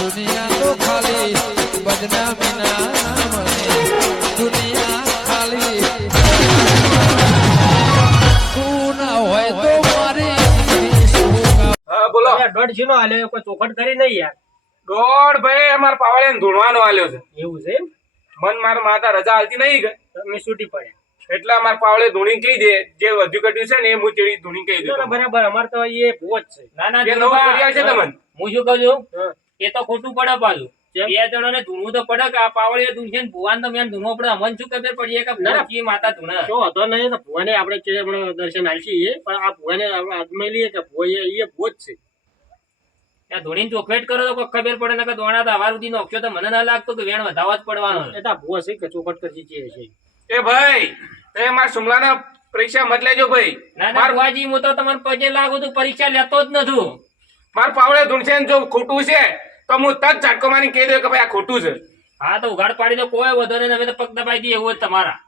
દુનિયા તો ખાલી બદનામીના નામની દુનિયા ખાલી. હોય તો મારી જિંદગી શું કામ? હા બોલો. દોઢ જીનો હાલ્યો કોઈ ચોખટ કરી નહીં યાર. દોઢ ભાઈ અમાર પાવળે ધૂણવાનો આલ્યો છે. એવું છે એમ? મન માર માતા રજા હાલતી નહીં ગઈ તમે છૂટી પડે એટલે અમાર પાવળે ધૂણી કહી દે. જે વધુ ઘટ્યું છે ને એ હું તેડી ધૂણી કહી દઉં. બરાબર અમાર તો એ ભૂવો છે. ના ના એ નવું ધ્રુવા, છે તમને હું શું કહું છું? હા. એ તો ખોટું પડે પાછું. બે બે જણાને ધૂણવું તો પડે કે આ પાવળીએ ધૂણશે ને ભુવાને તો મેં ધૂણવો પડે. અમને શું ખબર પડી કે ના, ના. માતા ધૂણા. શું હતો નહીં તો ભુવાને આપણે કે દર્શન આલશી પણ આ ભુવાને આપણે અજમાઈ લઈએ કે ભુવા એ એ જ છે. ત્યાં ચોખવેટ કરો તો ખબર પડે ને કે દોણા તો અવાર સુધી નોખ્યો તો મને ના લાગતું કે વેણ વધાવવા જ પડવાનો એ તો ભુવો છે કે ચોખટ કરી છે છે. એ ભાઈ તે માર સુમલાના પરીક્ષા મત લેજો ભાઈ. ના ના ભુવાજી હું તો તમારે પગે લાગુ તું પરીક્ષા લેતો જ નથી. માર પાવળે ધૂણશે ને જો ખોટું છે તો હું તજ ઝાટકો મારી કહી દઉં કે ભાઈ આ ખોટું છે. હા તો ઉઘાડ પાડી તો કોઈ વધો નહીં તમે તો પગ દબાઈ દઈએ એવું તમારા.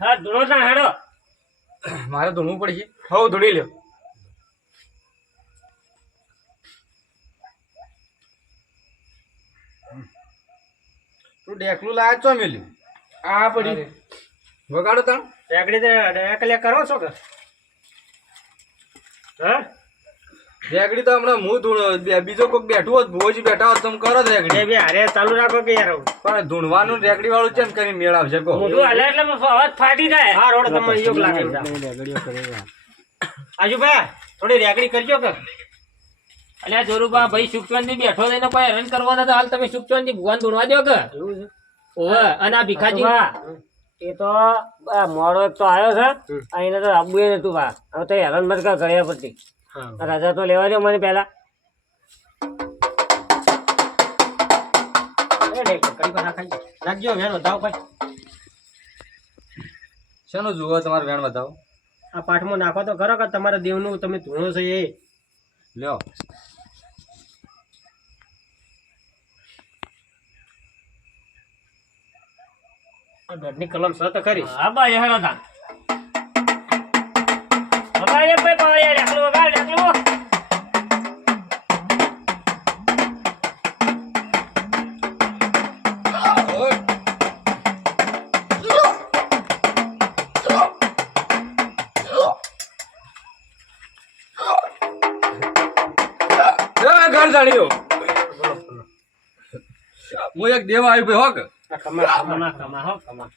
હા ધૂળો ના હેડો. મારે ધૂળવું પડશે. હવ ધૂળી લ્યો. તું ડેકલું લાયા ચો મેલ્યું? આ પડી. વગાડો તણ. ડેકડી તો એકલે કરો છો કે? હા? રેગડી તો હમણાં હું ધૂણ બે- બીજો કોઈક બેઠું હોત બોજ બેઠા હોત તમે કરો રેગડી. બે હારે ચાલુ રાખો કે યાર. પણ ધૂણવાનું રેગડી વાળું કેમ કરી મેળ આવશે કો મોઢું હાલે એટલે અવાજ ફાટી જાય. હા રોડ તમને યોગ લાગે. આજુભાઈ થોડી રેકડી કરજો કે. અલ્યા જોરુબા ભાઈ સુખચંદી બેઠો થઈને કોઈ હેરાન કરવાના તો હાલ તમે સુખચંદી ભગવાન ધૂણવા દો કે. ઓવે અને આ ભીખાજી. એ તો મોડો એક તો આવ્યો છે અહીં તો આબુ એ નતું બા હવે તો હેરાન મત કર ગયા પછી હા રજા તો લેવા દો મને પહેલા. રાખજો વેણ વધાવો ભાઈ શેનું જુઓ તમારે વેણ વધાવો? આ પાઠમાં નાખો તો ખરો કે તમારા દેવનું તમે ધૂણો છે એ. લ્યો. આ દોઢની કલમ સત કરી હા ભાઈ તા વગાડે ભાઈ પાવડિયા ઢાકલું વગાડ જાણ્યો હું એક દેવા આવ્યો હોક? કમા કમા કમા હો કમા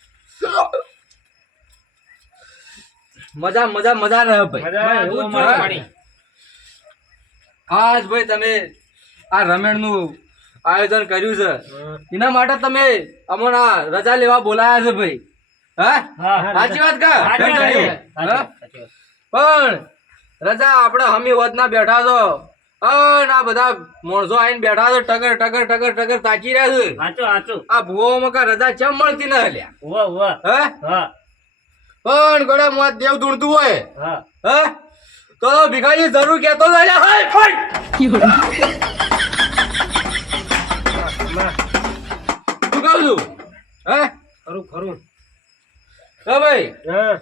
મજા મજા મજા રહે ભાઈ. આજ ભાઈ તમે આ રમેણનું આયોજન કર્યું છે. એના માટે તમે અમને આ રજા લેવા બોલાયા છે ભાઈ. સાચી વાત કા? પણ રજા આપણે હમી વધના બેઠા છો. ના આ બધા માણસો આઈને બેઠા છે ટગર ટગર ટગર ટગર તાકી રહ્યા છે. હાચું હાચું આ ભૂવામાં કા રજા ચમ મળતી ન હલ્યા? હા. પણ ગોડા મોત દેવ ધૂણતું હોય. હા. હે? તો ભીખાજી જરૂર કેતો જ અલ્યા હાય શું કહું છું? હે? ખરું ખરું. હે ભાઈ? હા.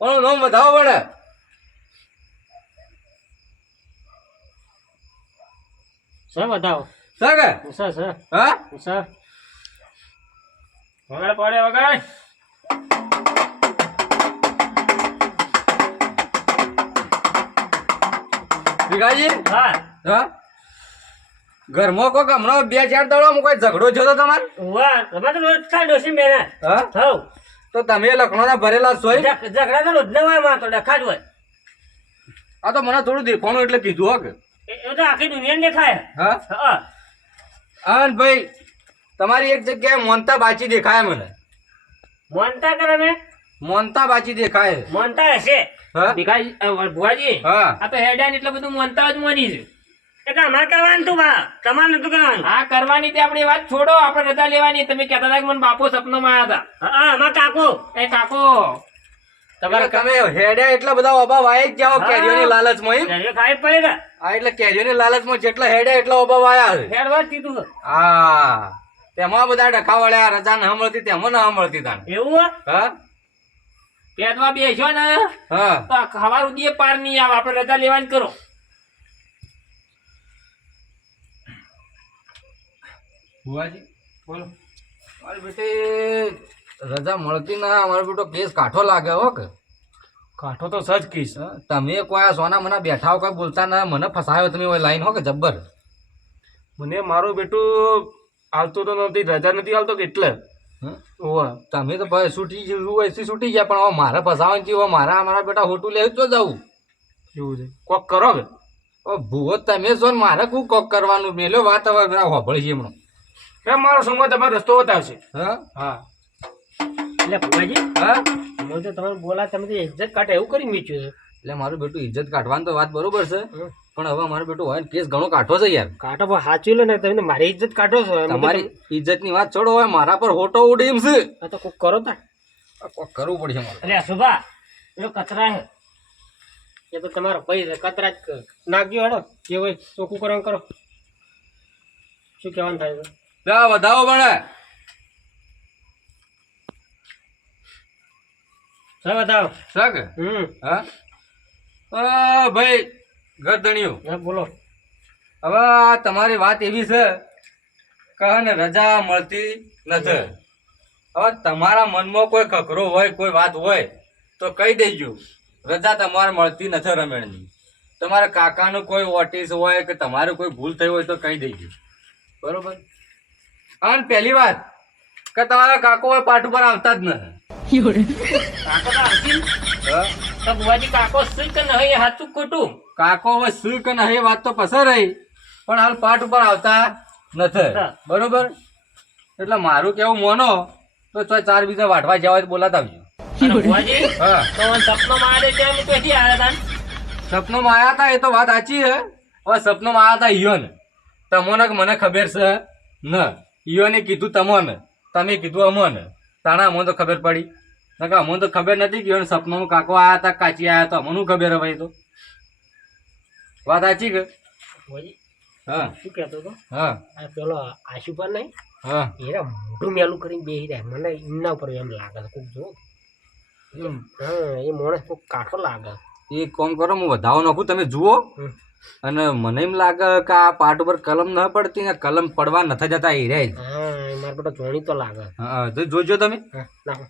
કોનું નામ બતાવો પડે. સર બતાવો છે કે? સર સર હા? સર વગાડ પડે વગાડ. ભીખાજી? હા. હા? ઘરમાં કોક હમણાં બે ચાર દાડામાં કોઈ ઝઘડો થયો તો તમારે? વાહ તમારે તો રોજ કાલ ડોસી મેને હા? થવ તો તમે લખણોના ભરેલા સોય ઝઘડા તો રોજ હોયમાં તો ડખા જ હોય. આ તો મને થોડું દેખાણું એટલે કીધું હો કે. એ તો આખી દુનિયાને દેખાય. હા? હા. હા ભાઈ તમારી એક જગ્યાએ મોનતા બાચી દેખાય મને. મોનતા કરે મેં મોનતા બાચી દેખાય. મોનતા હશે? હા? ભુવાજી આ તો હેડ્યા એટલે બધું મનતા જ મની છે. એ અમારે કરવાનું તું બા. તમારે નતું કરવાનું. આ કરવાની તે આપણી વાત છોડો આપણે રજા લેવાની. તમે કહેતા હતા કે મને બાપુ સપનામાં આવ્યા હા હા અમાર કાકુ. એ કાકો. તમારે તમે હેડ્યા એટલા બધા ઓબા વાય જ જાઓ. કેરીઓની લાલચમાં ખાઈ પડે કે હા એટલે કેરીઓની લાલચમાં જેટલા હેડ્યા એટલા ઓબા વાયા છે. હેડવા જ દીધું હા. તેમાં બધા ડખા વળ્યા રજા ના મળતી તેમાં ના મળતી તાને એવું હો? પેદવા બેસ્યો ને હા. ખાવાનું ઉદીએ પાર નહીં આવે આપણે રજા લેવાની કરો. બોલો. બેટી રજા મળતી ના મારો બેટો કેસ કાઠો લાગે હો કે. કાઠો તો સજ કીશ તમે કોઈ સોના મને બેઠા હો કોઈ બોલતા ના મને ફસાયો તમે ઓય લાઈન હો કે જબ્બર. મને મારું બેટું આવતું તો નથી રજા નથી આવતો કે એટલે? ઓવા તમે તો ભાઈ છૂટી છે છૂટી ગયા પણ હવે મારે ફસાવાનું હવે મારા મારા બેટા હોટું લેવું તો જવું. એવું છે. કોક કરો કે ભૂવો તમે છો ને મારે કું કોક કરવાનું? મેલો વાત હવે બધા હોભળી છે હમણાં મારો સંગો તમારો રસ્તો બતાવશે. હા? હા. એટલે ભુવાજી હા? તો તમે બોલા તમે તો ઇજ્જત કાઢે એવું કરી મીચ્યું છે. એટલે મારું બેટું ઇજ્જત કાઢવાની તો વાત બરોબર છે. પણ હવે મારો બેટો હોય ને કેસ ઘણો કાઢો છે યાર. કાઢો પણ સાચું લે ને તમે મારી ઇજ્જત કાઢો છો. તમારી ઇજ્જતની વાત છોડો હવે મારા પર હોટો ઉડીમ છે. આ તો કોક કરો તા આ કોક કરવું પડશે મારે અરે સુભા એનો કચરા હે એ તો તમારો ભાઈ છે કચરા જ કર. નાખજો હેડો. જે હોય ચોખ્ખું કરવાનું કરો. શું કહેવાનું થાય છે? જા વધાવો બને સર વધાવો. સર હમ. હા? અ, ભાઈ ગરદણીઓ હા બોલો. હવે આ તમારી વાત એવી છે કે રજા મળતી નથી. હવે તમારા મનમાં કોઈ કકરો હોય કોઈ વાત હોય તો કહી દેજો રજા તમારે મળતી નથી રમેણની. તમારા કાકાનું કોઈ ઓટિસ હોય કે તમારે કોઈ ભૂલ થઈ હોય તો કહી દેજો. બરોબર? અને પહેલી વાત કે તમારા કાકો હોય પાટ ઉપર આવતા જ નથી. કાકો તો આવતી કાકો શું કે નહીં સાચું ખોટું? કાકો હવે શું કે નહીં એ વાત તો પસાર રહી. પણ હાલ પાઠ ઉપર આવતા નથી. બરોબર? એટલે મારું કેવું મોનો તો ચોય ચાર બીજા વાટવા જવા હોય બોલાતા આવજો. હા. તો સપનો તા આયા હતા એ તો વાત સાચી છે હવે સપનો આયા હતા ઈયોને. તમોને કે મને ખબર છે? ન. ઈયોને કીધું તમોને. તમે કીધું અમોને. તાણા અમને તો ખબર પડી. નકા અમને તો ખબર નથી કે સપનોમાં કાકો આયા હતા કાચી આયા તો. અમને ખબર હવે તો. વાત સાચી કે? હા. શું કહેતો હતો? હા. આ પેલો આશુ નહીં? હા. એરા મોઢું મેલું કરીને બેસી રહ્યા. મને એમના ઉપર એમ લાગે છે. કોક જો હા એ માણસ કોક કાઠો લાગે. એ કોમ કરો હું વધાવો નાખું. તમે જુઓ. અને મને એમ લાગે કે આ પાટ ઉપર કલમ ન પડતી ને કલમ પડવા નથી જતા એ રે હા એ મારા બેટા જોણી તો લાગે. હા તો જોજો તમે. નાખો.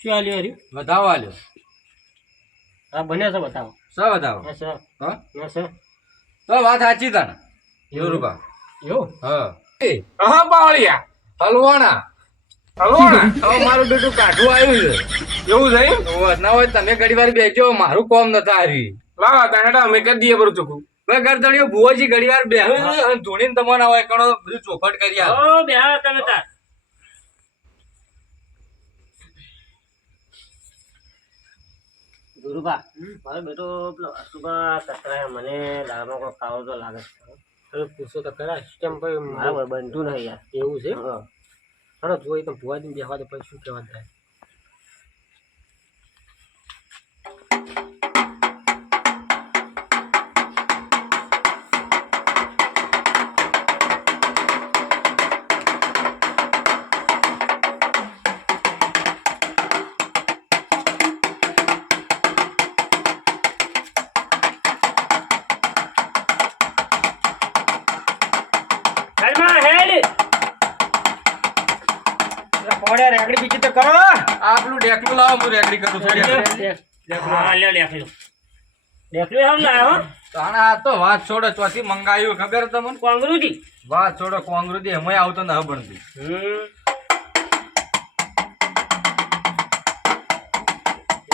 શું આલ્યું હર્યું? વધાવો આલ્યો. હા બન્યો છે બતાવો. સ વધાવો હા સર હા? ના સર તો વાત સાચી તને. યોરુબા હા. હા હલવાણા. હલવાણા. હવે મારું બેટું કાઢું આવ્યું છે. એવું ના હોય તમે ઘડી વાર મારું કોમ નથી હારી. લાવો તાને હેડો અમે કરી દઈએ બરું મેં ભાઈ ગરદણીઓ ભુવાજી ઘડી વાર બેહ્યું ધોણીને તમારા હોય કણો બધું ચોખટ કરી આવે ઓ તમે તાર. ગુરુબા મારો બેટો પેલો અશુભા કચરા મને દાળમાં કોઈ ખાવો તો લાગે તમે પૂછો તો ખરા કેમ ભાઈ મારા બનતું નહીં યાર. એવું છે? હા. જોઈ તો ભુવાજી બેહવા દે પછી શું કહેવાનું થાય? લાવો હું રેકડી કરું છું હા લ્યો લેખલો લેખલો આમ લાયો તાણા તો વાત છોડો ચોથી મંગાયું ખબર તમને? કોંગરુજી. વાત છોડો કોંગ્રેસી એમાંય આવતો ન બનતી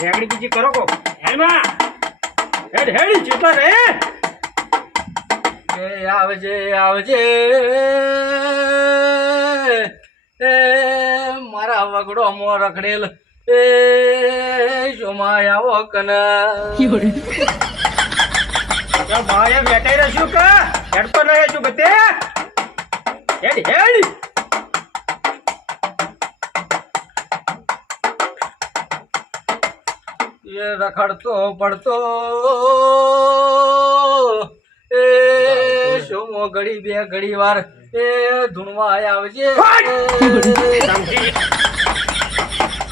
રેકડી બીજી કરો કો હાલમાં હેડ હેડ ચેતા રે એ આવજે આવજે. એ મારા વગડો મો રખડેલ. એ શોમાય આવો કન ભાઈ બેટાઈ રહેશું કે? હેડ તો નહીં છું બતે હેડ હેડ. એ રખડતો પડતો. એ શોમો ઘડી બે ઘડી વાર એ ધૂણવા આવજે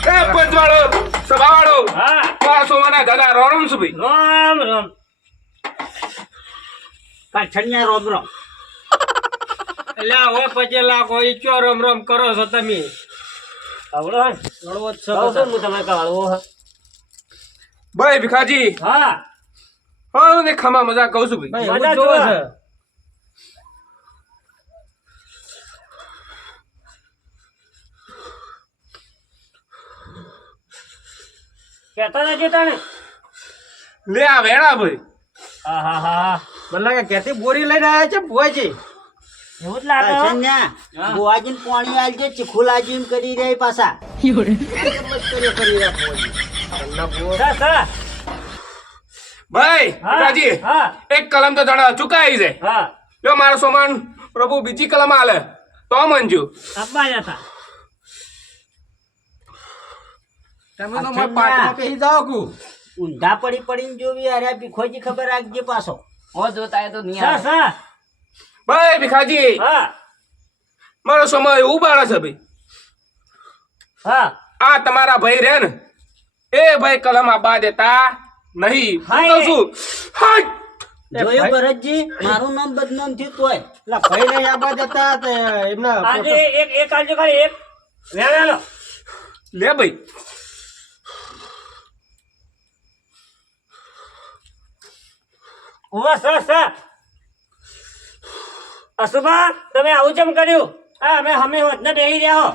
એ પંચવાળો સભાવાળો હા. આ સોમાના દાદા રોણમ ભાઈ. રામ રામ. પાછળના રોમ રોમ. એટલે હોય પછી લાખો ઈ ચો રમ રમ કરો છો તમે. આવડો જ છે હું તમે કાળવો ભાઈ ભીખાજી. હા. હા ને ખમા મજા કહું છું ભાઈ. મજા જોવે. છે. કહેતા નથી તને લે આ વેણા ભાઈ. હા હા હા હા. મને લાગે ક્યાંથી બોરી લઈને આવ્યા છે ભુવાજી. એવું જ લાગે હો. પાછળના બુવાજીને પાણી આલજે ચીખુલાજી એમ કરી રહી પાછા. કરી ભુવાજી. સર ભાઈ હા એક કલમ તો જણા ચુકાઈ જાય હા. જો મારો સોમાન પ્રભુ બીજી કલમ આલે તો મંજુ. અબ્બા જતા. તમે તો મારા પાટમાં પેહી જાઓ કુ. ઊંધા પડી પડીને જોવી અરે ભીખોજી ખબર રાખજે પાછો. હો જોતા એ તો નહીં ભાઈ ભીખાજી. હા. મારો સમય એવું છે ભાઈ. હા. આ તમારા ભાઈ રે ને એ ભાઈ કલમ આબા દેતા નહીં. હું હાય. કહું છું. જોયું ભરતજી મારું નામ બદનામ થયું તોય. એટલે ભાઈ ને આબા જતા એમના આજે એક એક આલજો ખાલી એક. લે ભાઈ. તમે આવું ચમ કર્યું? હા અમે અમે હોતને બેહી રહ્યા હો.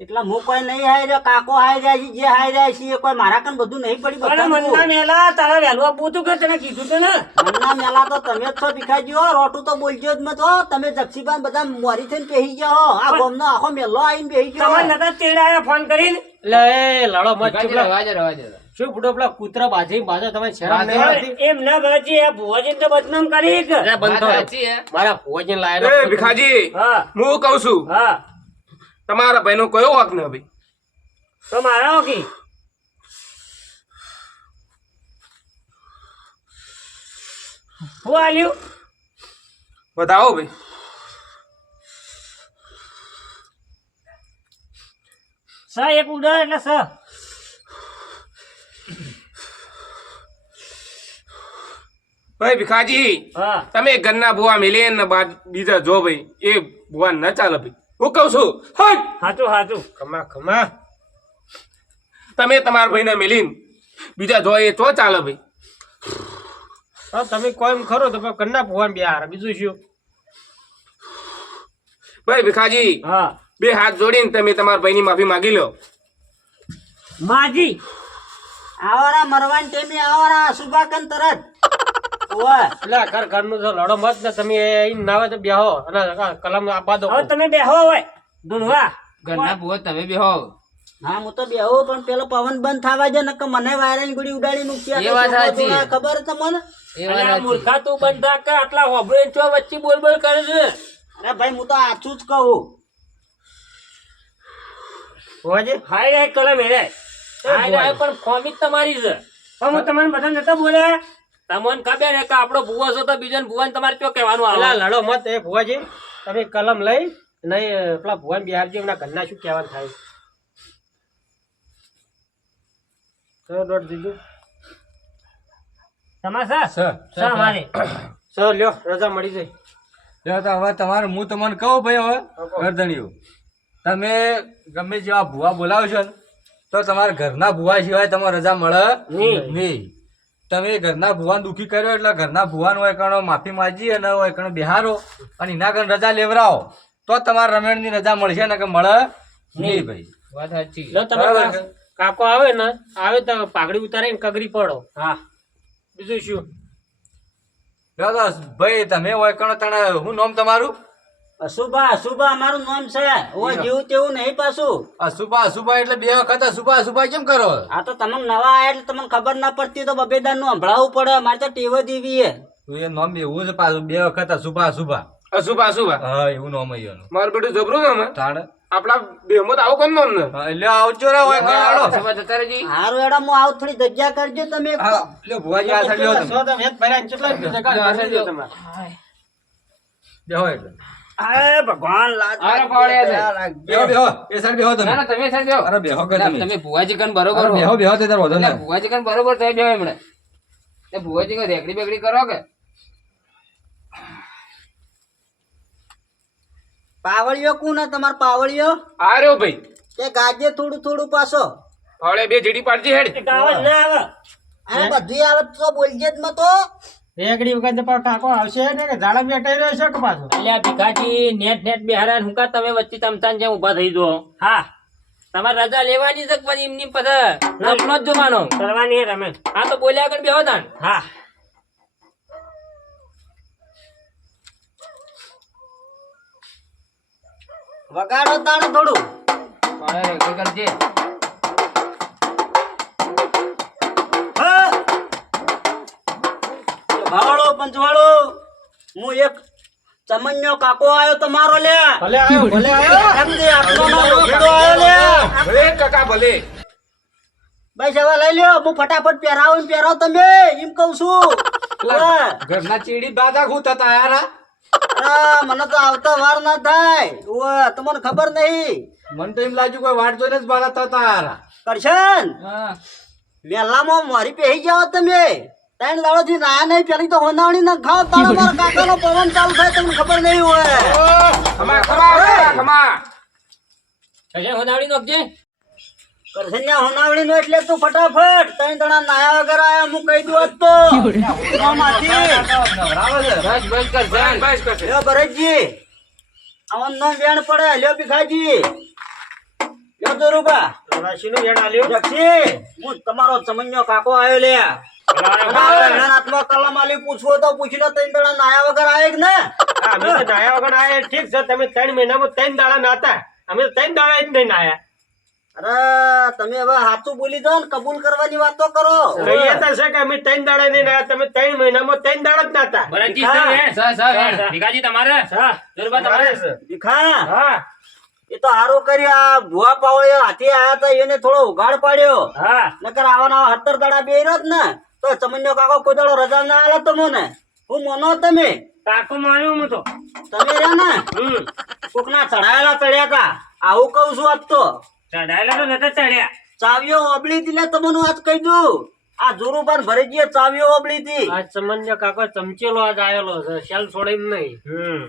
એટલે હું કોઈ નહીં હાઈ રહ્યો કાકો હાઈ રહ્યા છે જે હાઈ રહ્યા છે કોઈ મારા કન બધું નહીં પડી અરે મનના મેલા તારા વહેલું આપવું તું કે તને કીધું તું ને. મનના મેલા તો તમે જ છો ભીખાજી હો રોટું તો બોલજો જ મત હો. તમે જક્ષીબાન બધા મોરી થઈને પેહી ગયા હો. આ ગોમનો આખો મેલો આવીને બેહી ગયો તમારે નતા તેડાયા ફોન કરીને? લે લડો મત ચૂપ ચૂપલા રવા દે, રવા દે. શું બુડો પેલા કૂતરા બાજી બાજો તમે શરમ એમ ના બાજી આ ભુવાજી તો બદનામ કરી કે અરે બંધ વાત થયો. સાચી હે. મારા ભુવાજી એ લાયેલો હા. હું કહું છું હા. તમારા ભાઈનો કયો વાક ને ભાઈ તો મારા હું આલ્યું? બતાવો ભાઈ. સ એક ઉડો એટલે સ. ભાઈ ભીખાજી હા. તમે ઘરના ભુવા મિલે ને બાદ બીજા જો ભાઈ એ ભુવા ન ચાલે ભાઈ. હું કહું છું હાચું હાચું. ખમા ખમા. તમે તમારા ભાઈને મિલીને બીજા જો એ તો ચાલે ભાઈ. હા તમે કોઈ એમ ખરો તો ઘરના કન્ના ભુવાન બિહાર બીજું શું? ભાઈ ભીખાજી હા. બે હાથ જોડીને તમે તમારા ભાઈની માફી માંગી લો. માજી આવરા મરવાન ટેમી આવરા સુભાકન તરત. એટલે ઘર ઘરનું જો લડો મત ને તમે અહીં નાવે તો બેહો. અને કલમ આપવા દો. હવે તમે બેહો હોય ધૂણવા ઘરના ભૂવો તમે બી હા હું તો બેહો પણ પેલો પવન બંધ થવા દે નકર મને વાયરલ ગુડી ઉડાડી મૂકી એ વાત સાચી. ખબર તમને? એ વાત મૂર્ખા તું બંધ રાખ કે આટલા હોબળે ચો વચ્ચે બોલ બોલ કરે છે. અરે ભાઈ હું તો આછું જ કહું. ભુવાજી હાય રે કલમ હેરે હાય રે પણ ફોમી તમારી છે. પણ હું. તમને બધા નતા બોલ્યા? તમને ખબર હે કે આપણો ભૂવો છો તો બીજાને ભૂવાને તમારે શું કહેવાનું આવે? લડો મત એ ભુવાજી તમે કલમ લઈ નહીં પેલા ભુવાન બિહારજી એમના ઘરના શું કહેવાનું થાય? ચલો દોઢ દીધું. સર? લ્યો રજા મળી જાય લ્યો તો હવે તમારે હું તમને કહું ભાઈ હવે ગરદણીયું તમે ગમે જેવા ભુવા બોલાવશો ને તો તમારા ઘરના ભુવા સિવાય તમારે રજા મળે નહીં. તમે ઘરના ભુવાન દુખી કર્યો એટલે ઘરના ભુવાન હોય કણો માફી માજી અને હોય કણો બિહારો અને એના કણ રજા લેવરાવો તો તમારે રમેણની રજા મળશે ને કે મળે નહીં ભાઈ. વાત સાચી. તમે. કાકો આવે ને આવે તો પાઘડી ઉતારીને કગરી પડો હા. બીજું શું? ભાઈ તમે હોય કણો તને શું નામ તમારું? અશુભા અશુભા મારું નામ છે. ઓય જેવું તેવું નહીં પાછું. અશુભા અશુભા એટલે બે વખત અશુભા અશુભા કેમ કરો? આ તો તમે નવા આયા એટલે તમને ખબર ના પડતી તો બબેદારનું સંભળાવવું પડે. મારે તો ટેવ જ એવી હે તું એ નામ એવું છે પાછું બે વખત અશુભા અશુભા. અશુભા અશુભા. હા એવું નામ અહીંયાનું મારું બેટું જબરું ને તાણ? આપણા બેમત આવો કોણ નામ ને એટલે આવજો રે હોય કણાડો સભા જતા રહેજી. હારું એડા હું આવું થોડી જગ્યા કરજો તમે લ્યો ભુવાજી આ સાઈડ લ્યો તમે. સો એટલે. પાવળીઓ ભગવાન લાજ બેહો બેહો. તમાર પાવળિયો? આર્યો ભાઈ. કે ગાજે થોડું થોડું પાછો. ફળે બે જીડી પાડજી હેડ. આવે. બધી આવે તો બોલજે જ મતો. રેગડી વગર પાછો ટાકો આવશે ને કે ઝાડા બેઠાઈ રહ્યો છે કે પાછો? આ ભીખાજી નેટ નેટ બેહારા હું કા તમે વચ્ચે તમતાન જેમ ઊભા થઈ જો હા. તમારે રજા લેવાની છે પછી એમની પછી નફલો જ જોવાનો? કરવાની હે તમે આ તો બોલ્યા આગળ બેહો તાન. હા. વગાડો તાણ થોડું. પણ રેગડી કરજે. પંચવાળો હું એક ચમન્યો કાકો આવ્યો તમારો લે. ભલે આવ્યો ભલે આવ્યો એમ દે ભેડો આવ્યો લે. ભલે કાકા ભલે. ભાઈ હવે લઈ લ્યો. હું ફટાફટ પહેરાવું ને પહેરાવ તમે. એમ કહું છું. ઘરના ચીડી બાધા હું થતા યાર મને તો આવતા વાર ના થાય. ઓવે, તમને ખબર નહીં. મને તો એમ લાગ્યું કોઈ વાટ જોઈને જ બાધા થતા યાર કરશન હા. મેલામાં મારી પહેરી જાઓ તમે. ત્રણ દાડો થી નાયા નહીં પેલી તો હોનાવણી ના ખાવ તારા મારા કાકાનો પવન ચાલુ થાય તમને ખબર નહીં હોય. ખમા ખમા ખમા, ખમા હોનાવણી નો નોખજે કરસન્યા હોનાવણી નો એટલે તું ફટાફટ. ત્રણ તણા નાયા વગર આયા હું કહી દઉં આજ તો. માથી ભરતજી. આવન નો વેણ પડે લ્યો ભીખાજી. લ્યો દોરુબા રાશિનું આલ્યું. જક્ષી હું તમારો ચમન્યો કાકો આવ્યો લે. હાથમાં કલમ આલી પૂછવો તો પૂછી ત્રણ દણા નાયા વગર આયે ને? અમે તો નાયા વગર આયા. ઠીક છે તમે ત્રણ મહિનામાં ત્રણ દાડા નાતા. અમે તો ત્રણ દાડા જ નહીં નાયા. અરે તમે હવે સાચું બોલી દો ને કબૂલ કરવાની વાતો કરો. કહીએ તો છે કે અમે ત્રણ દાડા નહીં નાયા તમે ત્રણ મહિનામાં ત્રણ દાડા જ નાતા. ભરતજી. ભીખાજી તમારે? હા. તમારે? ભીખા? હા. એ તો હારું કર્યું. આ ભુવા પાવળિયો હાથી આયા હતા એને થોડો ઉઘાડ પાડ્યો. હા. નકર આવાના હત્તર દાડા બે રહ્યો ને. તો ચમન્યો કાકો કોઈ રજા ના આલે તમને હું મોનો તમે? કાકો માન્યો હું તો. તમે રહ્યા ને? હમ. કોકના ચડાયેલા ચડ્યા હતા આવું કહું છું આજ તો. ચડાયેલા તો નતા ચડ્યા. ચાવીઓ ઓબળી હતી ને તમને આજ કહી દઉં. આ જોરુબાન ગયે ચાવીઓ ઓબળી હતી. આ ચમન્યો કાકો ચમચેલો આજ આવેલો છે. શેલ છોડીને નહીં. હમ.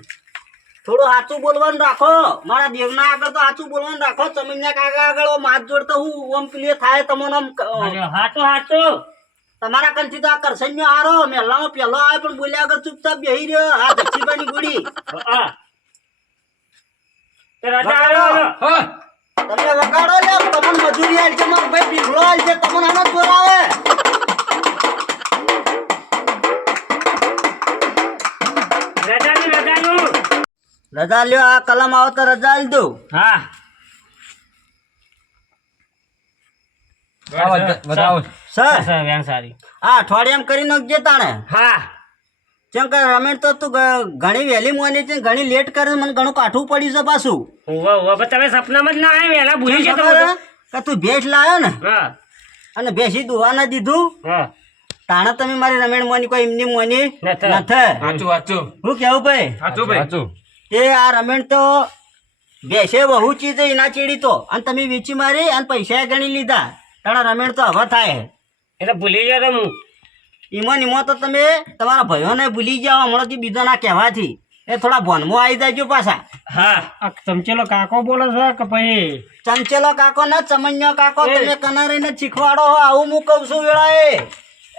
થોડું સાચું બોલવાનું રાખો. મારા દેવના આગળ તો સાચું બોલવાનું રાખો. ચમન્યા કાકા આગળ માથ જોડતો હું ઓમ ક્લિયર થાય તમને આમ હાચું હાચું. તમારા કંઠી તો આ કરસન્યો હારો. મેલાઓ પેલો આવે પણ બોલ્યા આગળ ચૂપચાપ બેહી રહ્યો. આ દક્ષીબાની ગુડી તમે વગાડો લે તમને મજૂરી આવી છે મારો ભાઈ પીઘળો આવી છે. તમને આનો જ રજા લ્યો આ કલમ આવો તો રજા આલ દઉં. હા. બતાવો સર. સર વેણ સારી. આ અઠવાડિયામ કરી નાખજે તાણે. હા. કેમ કે રમેશ તો તું ઘણી વહેલી મોની છે ઘણી લેટ કરે મને ઘણું કાઠું પડ્યું છે પાછું. ઉવા ઉવા પણ તમે સપનામાં જ ના આવ્યા વહેલા ભૂલી કેમ ગયા ખબર તમે હે? કે તું ભેંસ લાવ્યો ને? હા. અને ભેંસી દુવા ના દીધું? હા. તાણે તમે મારી રમેણ મોની કોઈ એમની મોની નથ. નથી. સાચું સાચું હું કેવું ભાઈ? સાચું ભાઈ. સાચું એ આ રમેણ તો બેસે બહુ ચીજ એના ચીડી તો. અને તમે વેચી મારી અને પૈસા ગણી લીધા. તારા રમેણ તો હવે થાય. એટલે ભૂલી ગયો તો હું ઈમો ઈમો તો તમે તમારા ભાઈઓને ભૂલી જાઓ હમણાંથી બીજાના કહેવાથી. એ થોડા ભોનમાં આવી જાજો પાછા. હા. ચમચેલો કાકો બોલો છો કે ભાઈ? ચમચેલો કાકો ને ચમન્યો કાકો. તમે કનારીને શીખવાડો હો આવું હું કહું છું વેળાએ.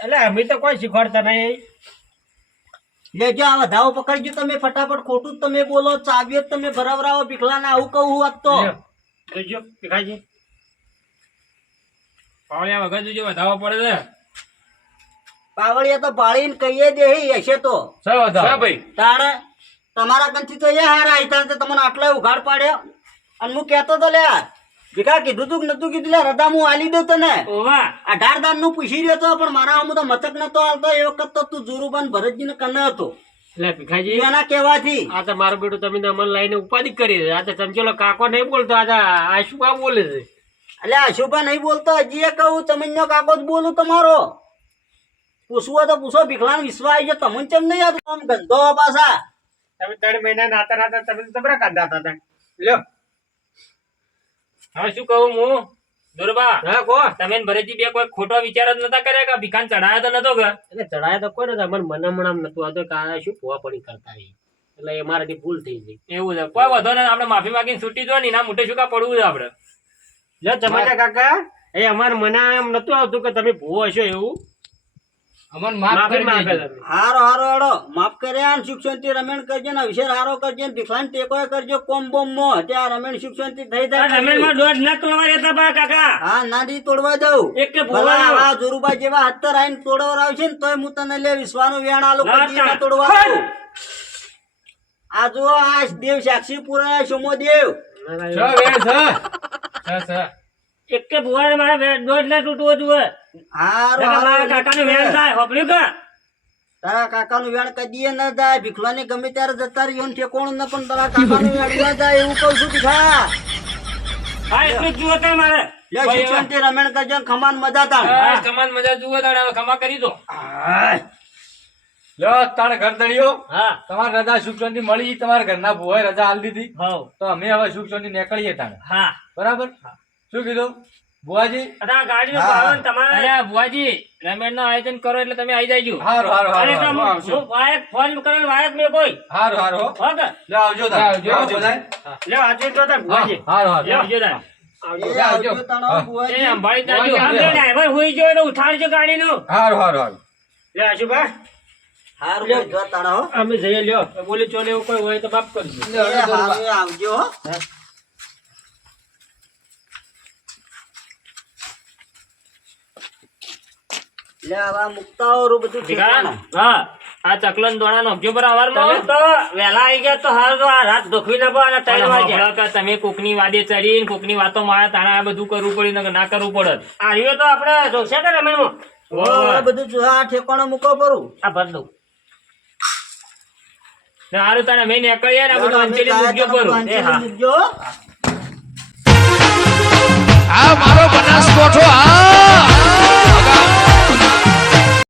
એટલે અમે તો કોઈ શીખવાડતા નહીં. લેજો આ વધાવો પકડજો તમે ફટાફટ ખોટું તમે બોલો ચાવીઓ તમે ભરાવરાવો પીખલાને આવું કહું વાત તો. જોજો ભીખાજી. પાવળિયા વગર જોજો વધાવો પડે છે. પાવળિયા તો પાળીને કહીએ દે હશે તો. ભાઈ? તારે તમારા કંથી તો એ હારા આઈતા તમને આટલા ઉઘાડ પાડ્યો. અને હું કહેતો તો લ્યા ભીખા કીધું તું નતું કીધું? રદા હું આલી દઉં તને. અઢાર દાનનું પૂછી રહ્યો તો પણ મારા આમ તો મચક નતો આવતો. એ વખત તો તું જોરુબાન ભરતજી ને કને હતો. એટલે ભીખાજી. એના કહેવાથી. આ તો મારું બેટું તમે લઈને ઉપાધિ કરી આ તો ચમચેલો કાકો નહીં બોલતો આ તો બોલે છે. એટલે અશુભા નહીં બોલતો હજી એ કહું ચમન્યો કાકો જ બોલું તમારો. પૂછવું તો પૂછો ભીખલાનો વિશ્વાસ આવી ગયો તમને કેમ નહીં આવતો આમ ગંધો પાછા. તમે ત્રણ મહિના નાતા નાતા તમે તો તબરા હતા લ્યો. હવે શું કહું હું? દુર્બા હા કો. તમે ભરતજી બે કોઈ ખોટો વિચાર જ નતા કર્યા કે ભીખાન ચડાયા તો નતો કે? એટલે ચડાયા તો કોઈ નથી અમને મનામણામ નતું આવતું કે આ શું ભૂવા પડી કરતા હોય એટલે એ મારાથી ભૂલ થઈ ગઈ. એવું છે. કોઈ વધો ને આપણે માફી માંગીને છૂટી જો ને ના મોટે શું કા પડવું છે આપણે? લે ચમાટા કાકા એ અમારે મને એમ નતું આવતું કે તમે ભૂવો હશો એવું? અમને માફ કરી દેજો. હારો હારો હેડો માફ કર્યા ને શિક્ષણથી રમેણ કરજે ને વિશેષ હારો કરજે ને ભીખલાને ટેકો કરજો કોમ બોમ મો ત્યાં રમેણ શિક્ષણથી થઈ જાય. રમેશમાં દોઢ ના તોડવા રહેતા બા કાકા. હા નાડી તોડવા દઉં. એક કે ભલા આ જોરુબા જેવા હત્તર આઈને તોડવા આવશે ને તોય હું તને લે વિશ્વાનું વેણ આલો ના, કદી ના. તોડવા આ જો આ દેવ સાક્ષી પુરા સોમો દેવ. છ વેણ છ છ છ એક કે ભુવાને મારે દોઢ લાખ તૂટવો જોઈએ હારો મારા કાકાનું વેણ થાય હોપલ્યું કા? તારા કાકાનું વેણ કદીએ ન જાય ભીખલાને ગમે ત્યારે જતા રહ્યો ને ઠેકોણું ન પણ તારા કાકાનું વેણ ન જાય એવું કહું છું ભીખા હા એટલું જ જુઓ તાર મારે. રમેણ કરજો ખમાન મજા તાણ ખમાન મજા જુઓ તાણે હવે ખમા કરી દો. લ્યો તાણ ઘર દળ્યો. હા. તમારે રજા સુખ મળી તમારા ઘરના ભુવાએ રજા આલી દીધી. તો અમે હવે સુખ શાંતિ નીકળીએ તાણ. હા. બરાબર? શું કીધું? ભુવાજી? અને આ ગાડીનું. ભાડું તમારે અરે બુઆજી રમેણનું આયોજન કરો એટલે તમે આવી જાયજો હારું હારું અરે તો હું- હું વાયક ફોન કરેલ વાયક મે કોઈ. હારું હારું. હો. કે લે આવજો તા આવજો. આવજો લે આજે તો તા ભુવાજી. હારું હારું. આવજો આવજો ડ્રાઈવર હુઈ ગયો તો ઉઠાડજો ગાડીનું. હારું હારું હારું. લે આશુભા હારું ભાઈ, જો તાણ હો. અમે જઈએ લ્યો. બોલી ચોલે એવું કોઈ હોય તો બાપ કરજો. આવજો લે આવા મુક્તાઓ બધું ભીખા? હા આ ચકલન દોણા પર તમે તો વહેલા આવી ગયા તો હાલ તો આ રાત દુખવી ના પડે ત્રણ વાગ્યા. તમે કોકની વાદે ચડીને કોકની વાતો મારા તાણા આ બધું કરવું પડ્યું ના કરવું પડે. આવ્યો તો આપણે જોશે કે રમેણમાં. બધું જો આ ઠેકાણું મૂકો પરું આ ભર દઉં. ને હારું તાણે મેં નીકળીએ ને આ બધું અંચેલી મૂકજો પરું એ હા. મૂકજો હો. આ મારો બનાસકોઠો